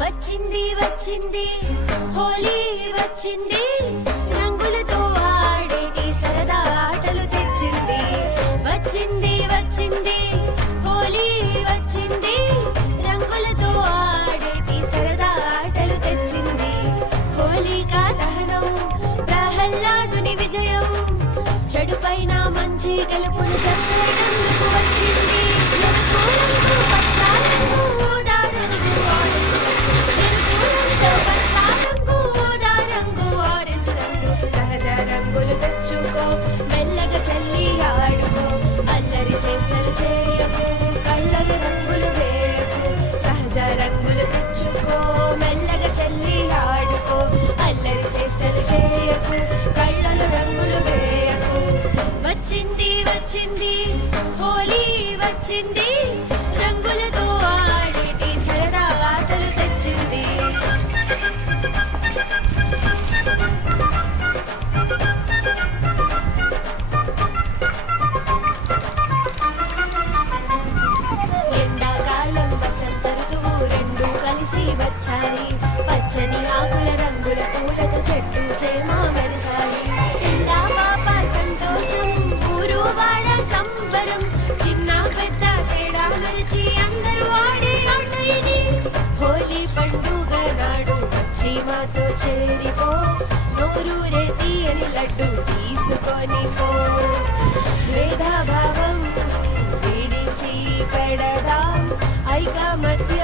వచ్చింది వచ్చింది హోలీ వచ్చింది, రంగులతో ఆడేటి సరదా ఆటలు తెచ్చింది. వచ్చింది వచ్చింది హోలీ వచ్చింది, రంగులతో ఆడేటి సరదా ఆటలు తెచ్చింది. హోలీకా దహనం ప్రహ్లాదుని విజయం, చెడుపైన మంచి గెలుపును చెప్పేందుకు వచ్చింది. ఎరుపు రంగు పచ్చ రంగు ఊదా రంగు ఆరెంజ్ రంగు, సహజ రంగులు తెచ్చుకో, మెల్లగా చల్లి ఆడుకో, అల్లరి చేష్టలు చేయకు, కళ్ళల రంగులు వేయకు. సహజ రంగులు తెచ్చుకో, మెల్లగా చల్లి ఆడుకో, అల్లరి చేష్టలు చేయకు, కళ్ళల రంగులు వేయకు. వచ్చింది వచ్చింది హోలీ వచ్చింది, రంగులతో ఆడేటి సరదా ఆటలు తెచ్చింది. ఎండాకాలం వసంత ఋతువు రెండు కలిసి వచ్చాయి, పచ్చని ఆకుల రంగుల పూలతో చెట్టు చేమ మెరిసాయి. పిల్ల పాప సంతోషం, ఊరు వాడ సంబరం, చిన్న పెద్ద తేడా మరిచి అందరూ ఆడే ఆట ఇది. హోలీ పండుగ నాడు వచ్చి మాతో చేరిపో, నోరూరే తీయని లడ్డు తీసుకొని పో. భేదభావం విడిచి పెడదాం, ఐకమత్య